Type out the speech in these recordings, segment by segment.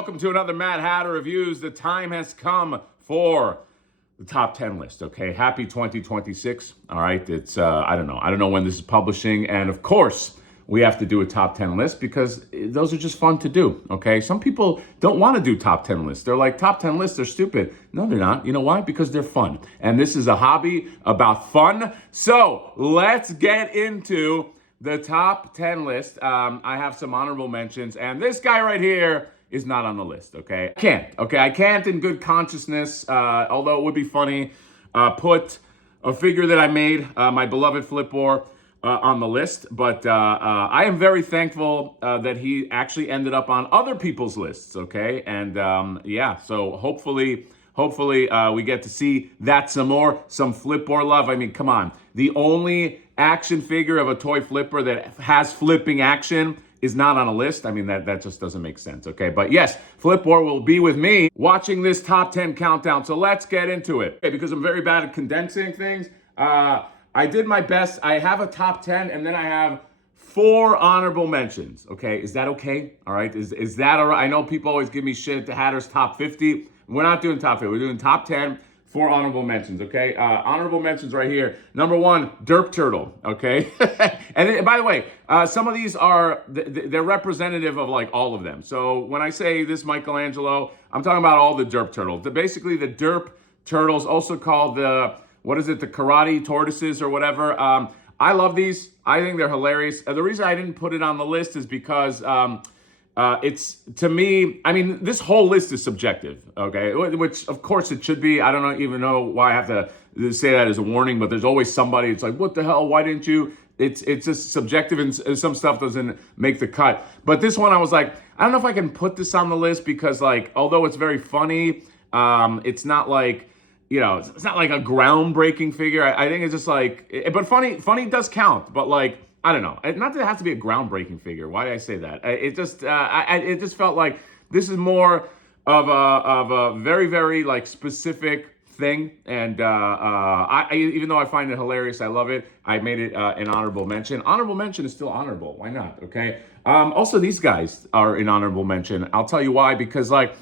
welcome to another Mad Hatter Reviews. The time has come for the top 10 list, okay? Happy 2026, all right? It's, I don't know when this is publishing, and of course, we have to do a top 10 list because those are just fun to do, okay? Some people don't want to do top 10 lists. They're like, top 10 lists are stupid. No, they're not. You know why? Because they're fun. And this is a hobby about fun. So let's get into the top 10 list. I have some honorable mentions, and this guy right here is not on the list, okay? I can't in good consciousness, although it would be funny, put a figure that I made, my beloved Flipboard, on the list, but I am very thankful that he actually ended up on other people's lists, okay? And yeah, so hopefully we get to see that some more, some Flipboard love. I mean, come on. The only action figure of a toy flipper that has flipping action is not on a list. I mean, that just doesn't make sense, okay? But yes, Flipboard will be with me watching this top 10 countdown, so let's get into it. Okay, because I'm very bad at condensing things, I did my best. I have a top 10, and then I have 4 honorable mentions, okay? Is that okay? All right, is that all right? I know people always give me shit, the Hatter's top 50. We're not doing top 50, we're doing top 10, 4 honorable mentions, okay? Honorable mentions right here. Number 1, Derp Turtle, okay? And by the way, some of these are, they're representative of like all of them. So when I say this Michelangelo, I'm talking about all the Derp Turtles. Basically the Derp Turtles, also called the, what is it, the karate tortoises or whatever. I love these. I think they're hilarious. The reason I didn't put it on the list is because it's, to me, I mean, this whole list is subjective, okay? Which, of course, it should be. I don't even know why I have to say that as a warning, but there's always somebody, it's like, what the hell, why didn't you? It's just subjective, and some stuff doesn't make the cut. But this one, I was like, I don't know if I can put this on the list because, like, although it's very funny, it's not like, you know, it's not like a groundbreaking figure. I think it's just like, but funny does count. But like, I don't know. Not that it has to be a groundbreaking figure. Why did I say that? It just felt like this is more of a very, very like specific thing. And I even though I find it hilarious, I love it. I made it an honorable mention. Honorable mention is still honorable. Why not? Okay. Also, these guys are in honorable mention. I'll tell you why. Because like,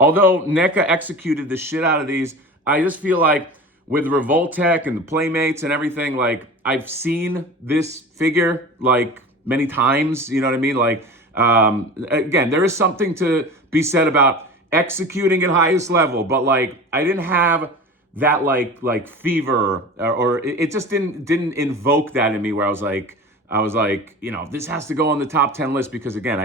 although NECA executed the shit out of these, I just feel like with Revoltech and the Playmates and everything, like I've seen this figure like many times, you know what I mean? Like, again, there is something to be said about executing at highest level, but like I didn't have that like fever or it just didn't invoke that in me where I was like, you know, this has to go on the top 10 list because again,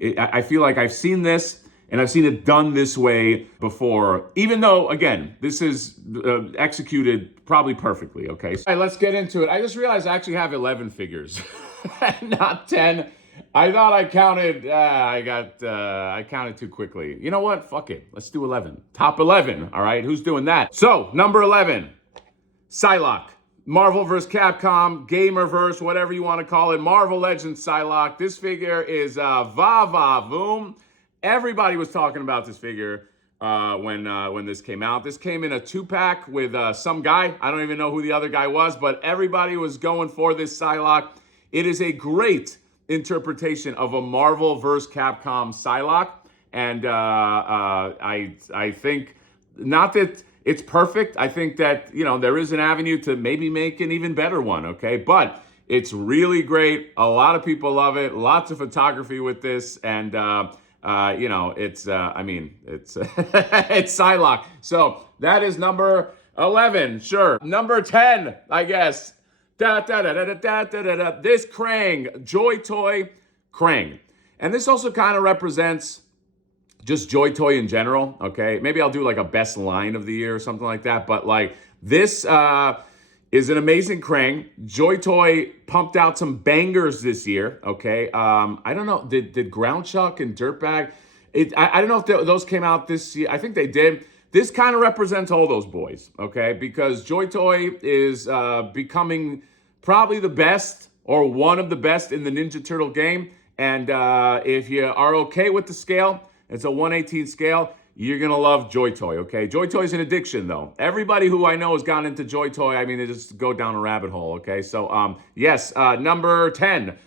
I feel like I've seen this. And I've seen it done this way before, even though, again, this is executed probably perfectly, okay? So, all right, let's get into it. I just realized I actually have 11 figures, not 10. I thought I counted, I counted too quickly. You know what? Fuck it. Let's do 11. Top 11, all right? Who's doing that? So, number 11, Psylocke. Marvel vs. Capcom, Gamerverse, whatever you want to call it. Marvel Legends Psylocke. This figure is va-va-voom. Everybody was talking about this figure when this came out. This came in a 2-pack with some guy. I don't even know who the other guy was, but everybody was going for this Psylocke. It is a great interpretation of a Marvel vs. Capcom Psylocke. And I think, not that it's perfect. I think that, you know, there is an avenue to maybe make an even better one, okay? But it's really great. A lot of people love it. Lots of photography with this. And, you know, it's, I mean, it's, it's Psylocke. So that is number 11, sure. Number 10, I guess. This Krang, Joy Toy Krang. And this also kind of represents just Joy Toy in general, okay? Maybe I'll do like a best line of the year or something like that. But like this is an amazing Krang. Joy Toy pumped out some bangers this year, okay? I don't know, did Ground Chuck and Dirtbag, I don't know if those came out this year. I think they did. This kind of represents all those boys, okay? Because Joy Toy is becoming probably the best or one of the best in the Ninja Turtle game. And if you are okay with the scale, it's a 1/18 scale, you're going to love Joy Toy, okay? Joy Toy is an addiction, though. Everybody who I know has gone into Joy Toy. I mean, they just go down a rabbit hole, okay? So, yes, number 10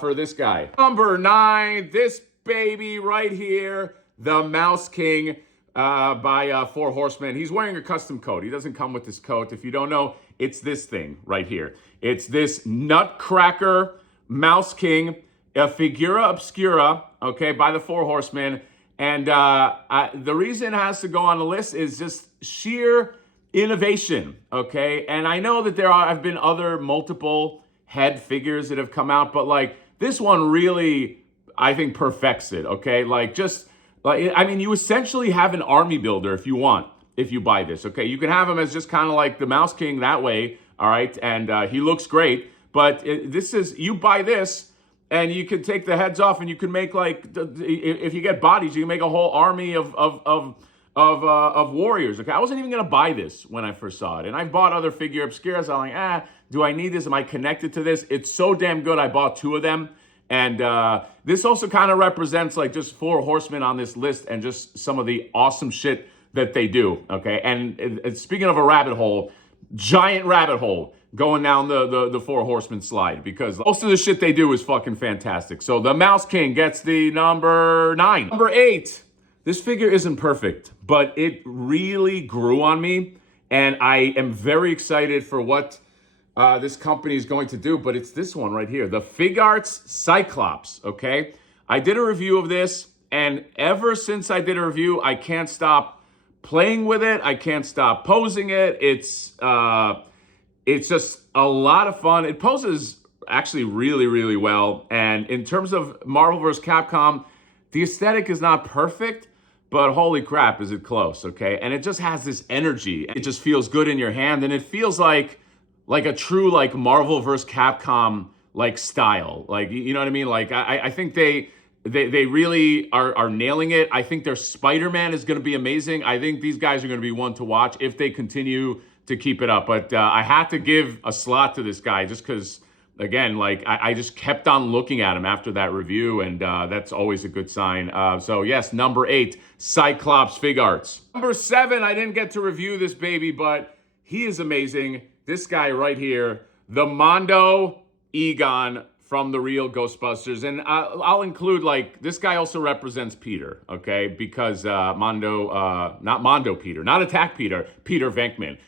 for this guy. Number 9, this baby right here, the Mouse King by Four Horsemen. He's wearing a custom coat. He doesn't come with this coat. If you don't know, it's this thing right here. It's this Nutcracker Mouse King, a figura obscura, okay, by the Four Horsemen. And the reason it has to go on the list is just sheer innovation, okay? And I know that have been other multiple head figures that have come out, but like this one really, I think, perfects it, okay? You essentially have an army builder if you want, if you buy this, okay? You can have him as just kind of like the Mouse King that way, all right? And he looks great, but you buy this, and you can take the heads off, and you can make if you get bodies, you can make a whole army of warriors. Okay, I wasn't even gonna buy this when I first saw it, and I bought other figure obscuras. I'm like, do I need this? Am I connected to this? It's so damn good. I bought 2 of them, and this also kind of represents like just Four Horsemen on this list, and just some of the awesome shit that they do. Okay, and speaking of a rabbit hole, giant rabbit hole going down the Four Horsemen slide, because most of the shit they do is fucking fantastic. So the Mouse King gets the number 9. Number 8. This figure isn't perfect, but it really grew on me, and I am very excited for what this company is going to do, but it's this one right here, the Figuarts Cyclops, okay? I did a review of this, and ever since I did a review, I can't stop playing with it. I can't stop posing it. It's just a lot of fun. It poses actually really, really well. And in terms of Marvel vs. Capcom, the aesthetic is not perfect, but holy crap, is it close, okay? And it just has this energy. It just feels good in your hand, and it feels like a true like Marvel vs. Capcom like style. Like, you know what I mean? Like I think they really are nailing it. I think their Spider-Man is going to be amazing. I think these guys are going to be one to watch if they continue to keep it up. But I had to give a slot to this guy just because, again, like I just kept on looking at him after that review, and that's always a good sign. So yes, number 8, Cyclops Figuarts. Number 7, I didn't get to review this baby, but he is amazing. This guy right here, the Mondo Egon from the real Ghostbusters. And I'll include, like, this guy also represents Peter, okay? Because not Mondo Peter, not Attack Peter, Peter Venkman.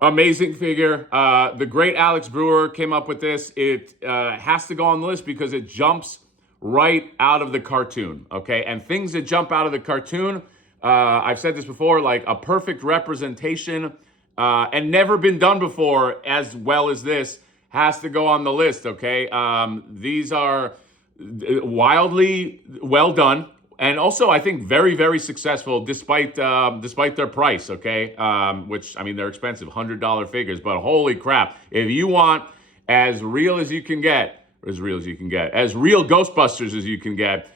Amazing figure. The great Alex Brewer came up with this. It has to go on the list because it jumps right out of the cartoon, okay? And things that jump out of the cartoon, I've said this before, like a perfect representation and never been done before as well as this, has to go on the list, okay? These are wildly well done. And also, I think very, very successful despite their price, okay? Which, I mean, they're expensive, $100 figures. But holy crap, if you want as real as you can get, as real Ghostbusters as you can get,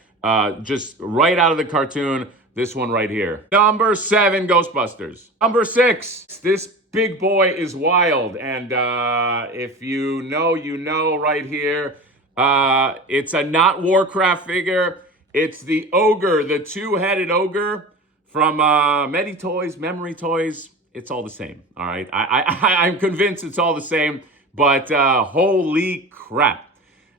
just right out of the cartoon, this one right here. Number 7, Ghostbusters. Number 6, this big boy is wild. And if you know, you know right here. It's a not Warcraft figure. It's the ogre, the 2-headed ogre from Meditoys, Memory Toys. It's all the same, all right? I'm convinced it's all the same, but holy crap.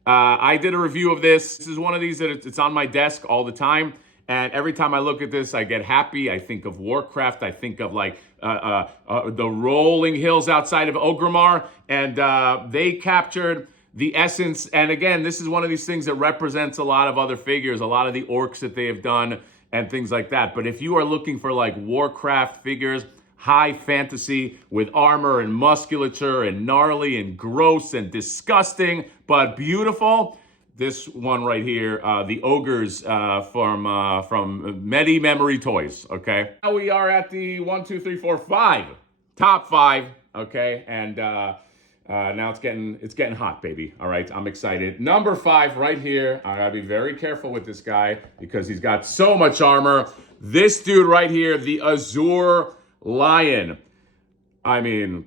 I did a review of this. This is one of these that it's on my desk all the time, and every time I look at this, I get happy. I think of Warcraft. I think of like the rolling hills outside of Orgrimmar, and they captured the essence. And again, this is one of these things that represents a lot of other figures, a lot of the orcs that they have done and things like that. But if you are looking for like Warcraft figures, high fantasy with armor and musculature and gnarly and gross and disgusting, but beautiful, this one right here, the ogres from Memory Toys, okay? Now we are at the 1, 2, 3, 4, 5, top 5, okay? And now it's getting hot, baby. All right, I'm excited. Number 5 right here. I gotta be very careful with this guy because he's got so much armor. This dude right here, the Azour Lion. I mean,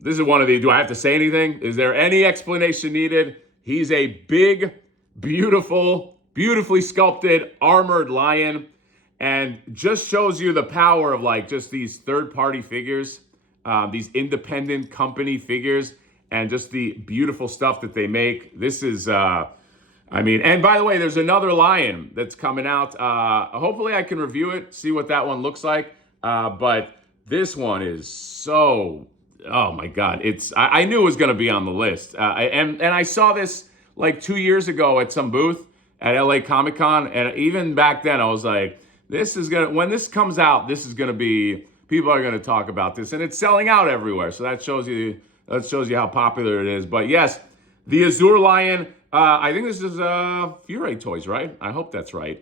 this is one of the, do I have to say anything? Is there any explanation needed? He's a big, beautifully sculpted, armored lion, and just shows you the power of like just these third-party figures, these independent company figures, and just the beautiful stuff that they make. This is I mean, and by the way, there's another lion that's coming out. Hopefully I can review it, see what that one looks like. But this one is so, oh my God. I knew it was going to be on the list. And I saw this like 2 years ago at some booth at LA Comic Con. And even back then I was like, when this comes out, this is going to be, people are going to talk about this, and it's selling out everywhere. So that shows you how popular it is. But yes, the Azour lion, I think this is Fury Toys, right? I hope that's right.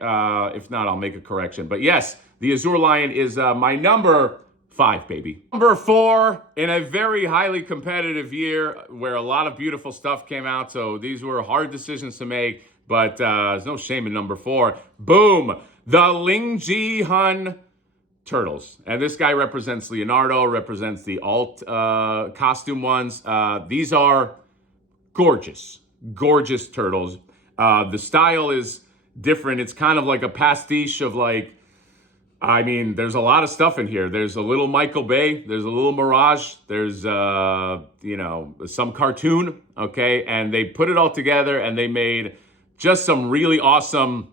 If not, I'll make a correction. But yes, the Azour lion is my number 5, baby. Number 4, in a very highly competitive year where a lot of beautiful stuff came out. So these were hard decisions to make, but there's no shame in number 4. Boom! The Ling Jihun turtles. And this guy represents Leonardo, represents the alt costume ones. These are gorgeous, gorgeous turtles. The style is different. It's kind of like a pastiche of like, I mean, there's a lot of stuff in here. There's a little Michael Bay. There's a little Mirage. There's, some cartoon, okay? And they put it all together and they made just some really awesome,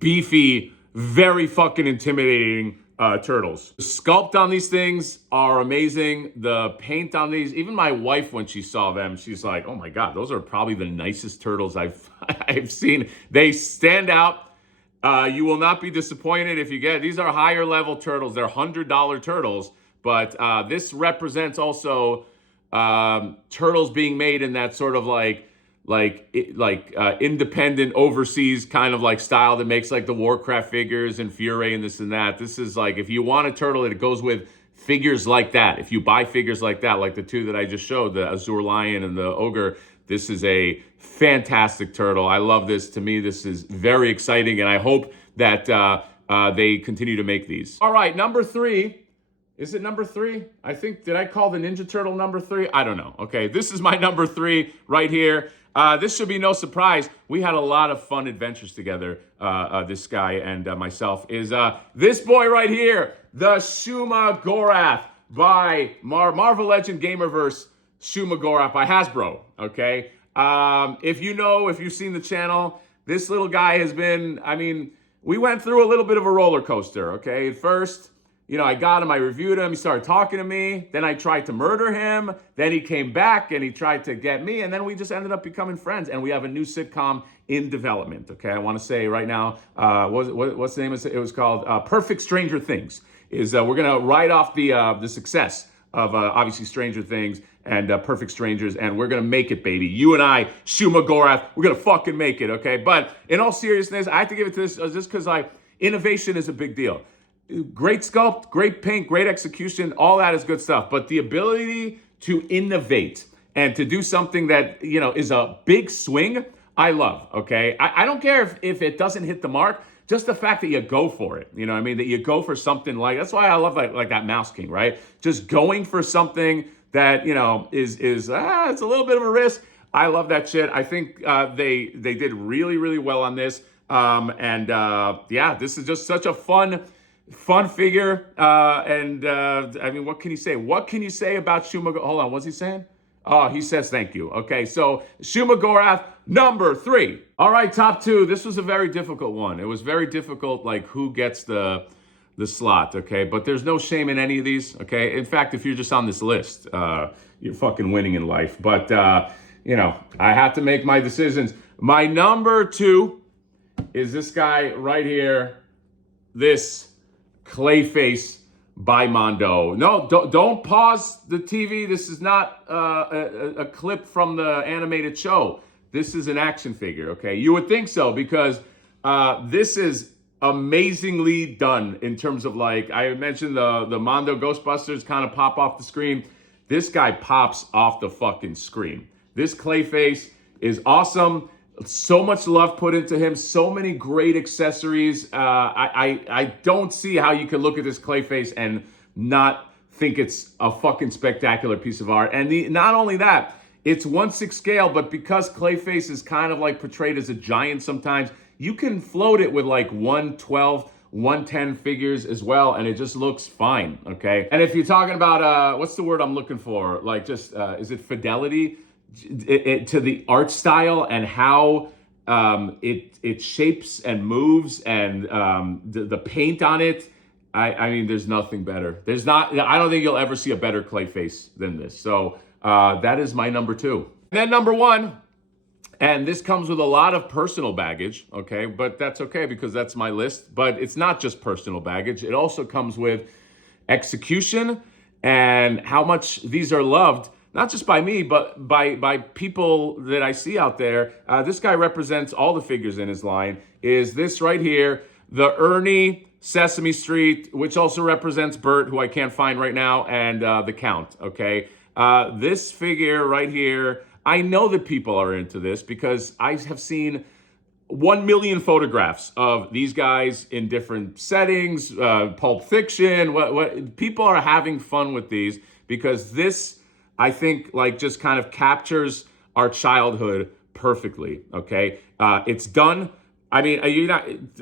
beefy, very fucking intimidating turtles. The sculpt on these things are amazing. The paint on these, even my wife, when she saw them, she's like, oh my God, those are probably the nicest turtles I've seen. They stand out. You will not be disappointed if you get, these are higher level turtles. They're $100 turtles, but this represents also turtles being made in that sort of like independent overseas kind of like style that makes like the Warcraft figures and Fury and this and that. This is like, if you want a turtle, it goes with figures like that. If you buy figures like that, like the two that I just showed, the Azour lion and the ogre, this is a fantastic turtle. I love this. To me, this is very exciting, and I hope that they continue to make these. All right, number 3. Is it number 3? I think, did I call the Ninja Turtle number 3? I don't know. Okay, this is my number 3 right here. This should be no surprise. We had a lot of fun adventures together, this guy and myself, is this boy right here, the Shuma-Gorath by Marvel Legend Gamerverse Shuma-Gorath by Hasbro, okay? If you've seen the channel, this little guy has been, I mean, we went through a little bit of a roller coaster, okay? At first, I got him, I reviewed him, he started talking to me, then I tried to murder him, then he came back and he tried to get me, and then we just ended up becoming friends, and we have a new sitcom in development, okay? I want to say right now, what's the name of it? It was called Perfect Stranger Things. We're going to write off the success of obviously Stranger Things and Perfect Strangers, and we're going to make it, baby. You and I, Shuma-Gorath, we're going to fucking make it, okay? But in all seriousness, I have to give it to this just because innovation is a big deal. Great sculpt, great paint, great execution, all that is good stuff. But the ability to innovate and to do something that, is a big swing, I love, okay? I don't care if it doesn't hit the mark, just the fact that you go for it, you know what I mean? That you go for something that's why I love like that Mouse King, right? Just going for something that, is it's a little bit of a risk. I love that shit. I think they did really, really well on this. This is just such a fun figure. I mean, what can you say? What can you say about Shuma? Hold on, what's he saying? Oh, he says thank you. Okay, so Shuma-Gorath, number 3. All right, top 2. This was a very difficult one. It was very difficult, like who gets the slot, okay? But there's no shame in any of these, okay? In fact, if you're just on this list, you're fucking winning in life. But, I have to make my decisions. My number 2 is this guy right here, this Clayface by Mondo. No, don't pause the TV. This is not a clip from the animated show. This is an action figure, okay? You would think so because this is amazingly done in terms of I mentioned the Mondo Ghostbusters kind of pop off the screen. This guy pops off the fucking screen. This Clayface is awesome. So much love put into him. So many great accessories. I don't see how you could look at this Clayface and not think it's a fucking spectacular piece of art. And not only that, it's 1/6 scale, but because Clayface is kind of portrayed as a giant sometimes, you can float it with 112, 110 figures as well, and it just looks fine, okay? And if you're talking about, what's the word I'm looking for? Is it fidelity? To the art style and how it shapes and moves, and the paint on it. I mean, there's nothing better. I don't think you'll ever see a better Clayface than this. So that is my number 2. And then number 1, and this comes with a lot of personal baggage, okay? But that's okay because that's my list. But it's not just personal baggage. It also comes with execution and how much these are loved, not just by me, but by people that I see out there. This guy represents all the figures in his line. Is this right here, the Ernie Sesame Street, which also represents Bert, who I can't find right now, and the Count, okay? This figure right here, I know that people are into this because I have seen 1 million photographs of these guys in different settings, Pulp Fiction, what people are having fun with these because this, I think, like just kind of captures our childhood perfectly, okay? It's done. I mean,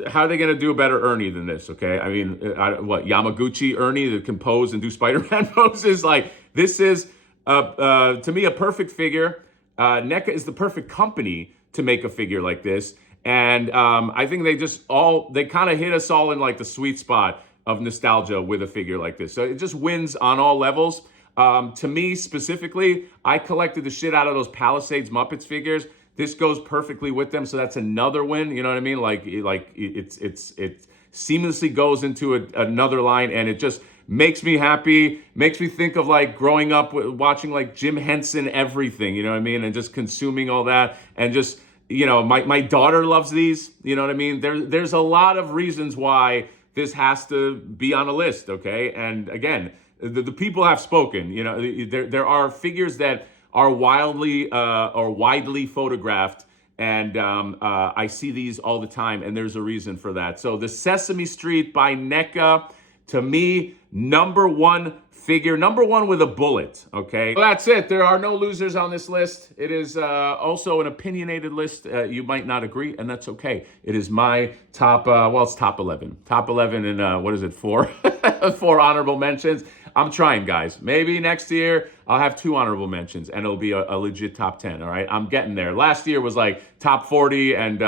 how are they going to do a better Ernie than this, okay? I mean, Yamaguchi Ernie that can pose and do Spider-Man poses? Like, this is, to me, a perfect figure. NECA is the perfect company to make a figure like this. And I think they kind of hit us all in like the sweet spot of nostalgia with a figure like this. So it just wins on all levels. To me specifically, I collected the shit out of those Palisades Muppets figures. This goes perfectly with them, so that's another win. You know what I mean? Like it seamlessly goes into another line, and it just makes me happy. Makes me think of like growing up watching like Jim Henson everything. You know what I mean? And just consuming all that, and just my daughter loves these. You know what I mean? There's a lot of reasons why this has to be on a list. Okay, and again, the people have spoken. There are figures that are widely photographed, and I see these all the time, and there's a reason for that. So the Sesame Street by NECA, to me, number 1 figure, number 1 with a bullet, okay? Well, that's it. There are no losers on this list. It is also an opinionated list. You might not agree, and that's okay. It is my top, it's top 11. Top 11 and, 4? 4 honorable mentions. I'm trying, guys. Maybe next year I'll have 2 honorable mentions, and it'll be a legit top 10, all right? I'm getting there. Last year was like top 40 and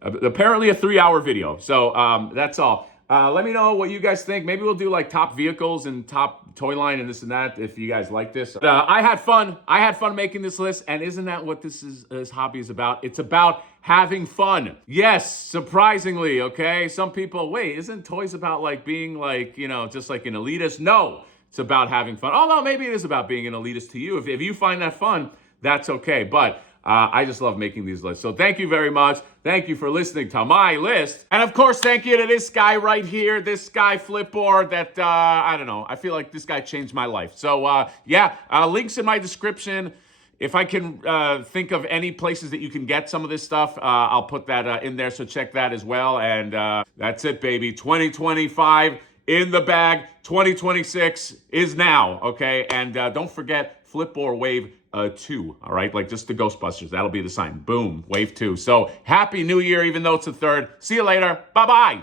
apparently a 3-hour video. So that's all. Let me know what you guys think. Maybe we'll do like top vehicles and top toy line and this and that if you guys like this. I had fun. I had fun making this list, and isn't that what this hobby is about? It's about having fun. Yes, surprisingly, okay? Some people, wait, isn't toys about like being like, just like an elitist? No, it's about having fun. Although maybe it is about being an elitist to you. If you find that fun, that's okay. But I just love making these lists. So thank you very much. Thank you for listening to my list. And of course, thank you to this guy right here, this guy Flipboard that, I don't know, I feel like this guy changed my life. So links in my description. If I can think of any places that you can get some of this stuff, I'll put that in there. So check that as well. And that's it, baby. 2025 in the bag. 2026 is now, okay? And don't forget Flipboard Wave 2, all right? Like just the Ghostbusters. That'll be the sign. Boom, Wave 2. So happy New Year, even though it's the 3rd. See you later. Bye-bye.